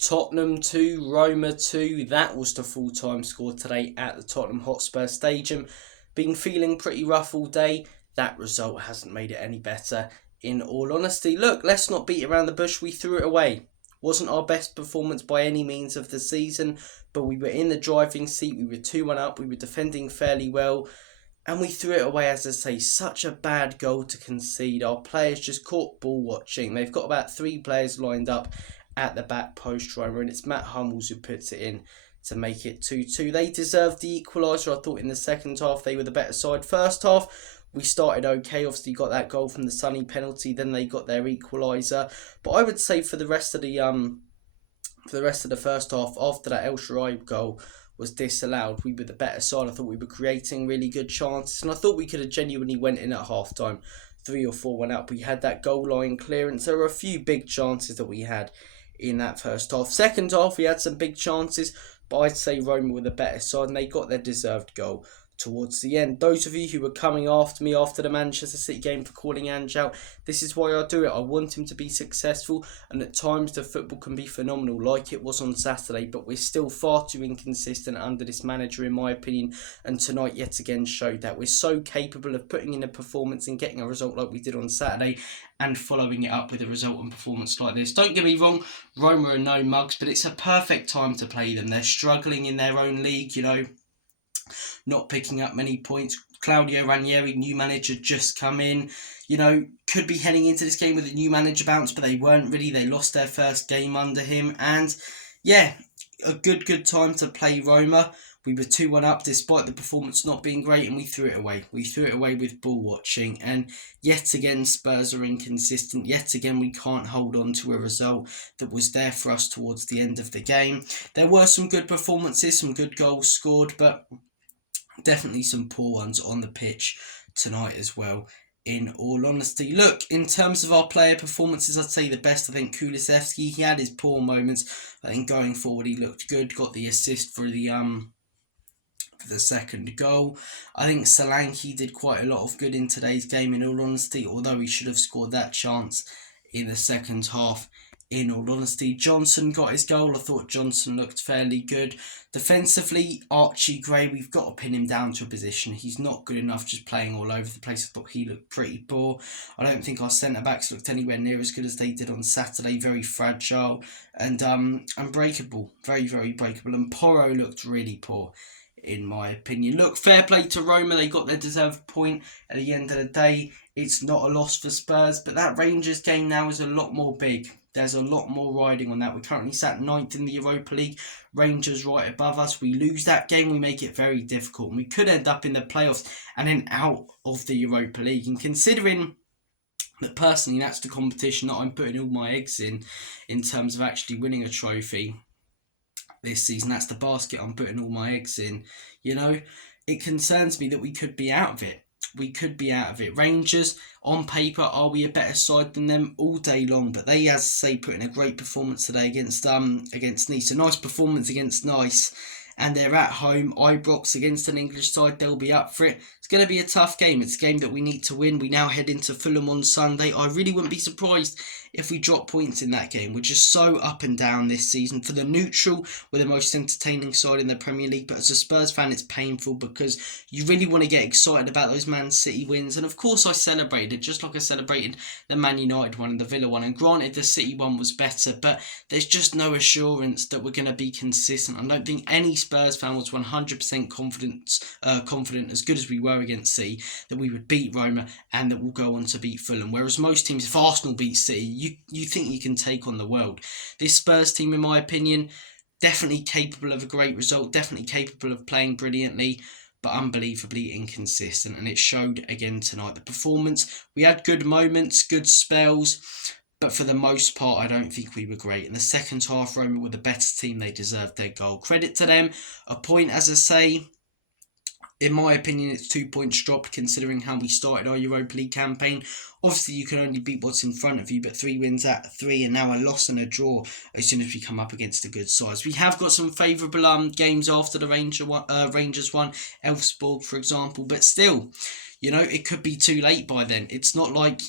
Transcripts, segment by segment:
Tottenham 2, Roma 2. That was the full-time score today at the Tottenham Hotspur Stadium. Been feeling pretty rough all day. That result hasn't made it any better, in all honesty. Look, let's not beat around the bush. We threw it away. Wasn't our best performance by any means of the season, but we were in the driving seat. We were 2-1 up. We were defending fairly well. And we threw it away, as I say. Such a bad goal to concede. Our players just caught ball watching. They've got about 3 players lined up at the back post, Roma, and it's Matt Hummels who puts it in to make it 2-2. They deserved the equaliser. I thought in the second half they were the better side. First half, we started okay. Obviously got that goal from the Sonny penalty. Then they got their equaliser. But I would say for the rest of the first half, after that El Shaarawy goal was disallowed, we were the better side. I thought we were creating really good chances, and I thought we could have genuinely went in at half time 3 or 4-1 up. We had that goal line clearance. There were a few big chances that we had in that first half. Second half, we had some big chances, but I'd say Roma were the better side, and they got their deserved goal towards the end. Those of you who were coming after me after the Manchester City game for calling Ange out, this is why I do it. I want him to be successful, and at times the football can be phenomenal like it was on Saturday, but we're still far too inconsistent under this manager, in my opinion, and tonight yet again showed that. We're so capable of putting in a performance and getting a result like we did on Saturday and following it up with a result and performance like this. Don't get me wrong, Roma are no mugs, but it's a perfect time to play them. They're struggling in their own league, not picking up many points. Claudio Ranieri, new manager, just come in. Could be heading into this game with a new manager bounce, but they weren't really. They lost their first game under him. And yeah, a good time to play Roma. We were 2-1 up despite the performance not being great, and we threw it away. We threw it away with ball watching, and yet again Spurs are inconsistent. Yet again we can't hold on to a result that was there for us towards the end of the game. There were some good performances, some good goals scored, but definitely some poor ones on the pitch tonight as well, in all honesty. Look, in terms of our player performances, I'd say the best, I think, Kulusevski. He had his poor moments. I think going forward he looked good, got the assist for the second goal. I think Solanke did quite a lot of good in today's game, in all honesty, although he should have scored that chance in the second half. In all honesty, Johnson got his goal. I thought Johnson looked fairly good. Defensively, Archie Gray, we've got to pin him down to a position. He's not good enough just playing all over the place. I thought he looked pretty poor. I don't think our centre-backs looked anywhere near as good as they did on Saturday. Very fragile and unbreakable. Very, very breakable. And Porro looked really poor, in my opinion. Look, fair play to Roma. They got their deserved point at the end of the day. It's not a loss for Spurs, but that Rangers game now is a lot more big. There's a lot more riding on that. We're currently sat 9th in the Europa League. Rangers right above us. We lose that game, we make it very difficult. And we could end up in the playoffs and then out of the Europa League. And considering that personally, that's the competition that I'm putting all my eggs in terms of actually winning a trophy this season. That's the basket I'm putting all my eggs in. It concerns me that we could be out of it. Rangers, on paper, are we a better side than them? All day long, but they, as I say, put in a great performance today against Nice. A nice performance against Nice, and they're at home. Ibrox against an English side, they'll be up for it. It's going to be a tough game. It's a game that we need to win. We now head into Fulham on Sunday. I really wouldn't be surprised if we drop points in that game. We're just so up and down this season. For the neutral, we're the most entertaining side in the Premier League, but as a Spurs fan, it's painful because you really want to get excited about those Man City wins. And of course, I celebrated, just like I celebrated the Man United one and the Villa one. And granted, the City one was better, but there's just no assurance that we're going to be consistent. I don't think any Spurs fan was 100% confident, as good as we were against City, that we would beat Roma and that we'll go on to beat Fulham. Whereas most teams, if Arsenal beat City, you think you can take on the world. This Spurs team, in my opinion, definitely capable of a great result, definitely capable of playing brilliantly, but unbelievably inconsistent, and it showed again tonight. The performance, we had good moments, good spells, but for the most part, I don't think we were great. In the second half, Roma were the better team. They deserved their goal. Credit to them. A point, as I say. In my opinion, it's 2 points dropped considering how we started our Europa League campaign. Obviously, you can only beat what's in front of you, but 3 wins out of 3 and now a loss and a draw as soon as we come up against the good sides. We have got some favourable games after the Rangers one, Elfsborg, for example, but still, it could be too late by then. It's not like,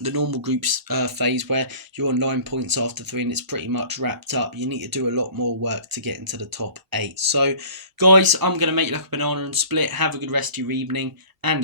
the normal groups phase where you're on 9 points after 3 and it's pretty much wrapped up. You need to do a lot more work to get into the top 8. So, guys, I'm going to make you like a banana and split. Have a good rest of your evening, and